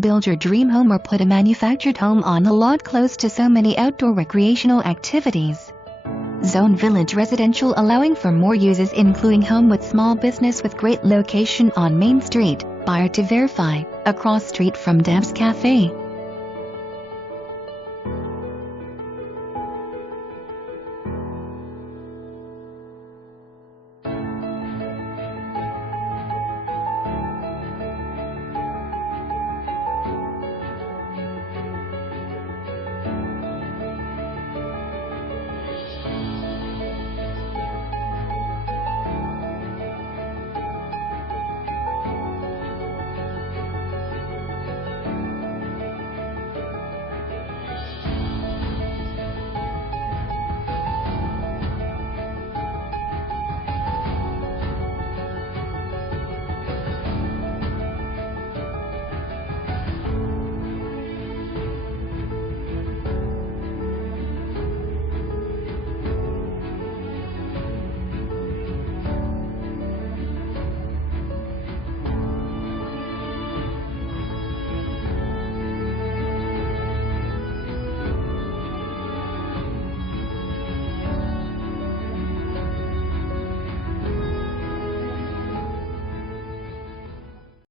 Build your dream home or put a manufactured home on a lot close to so many outdoor recreational activities. Zone Village Residential, allowing for more uses including home with small business with great location on Main Street, buyer to verify, across street from Dab's Cafe.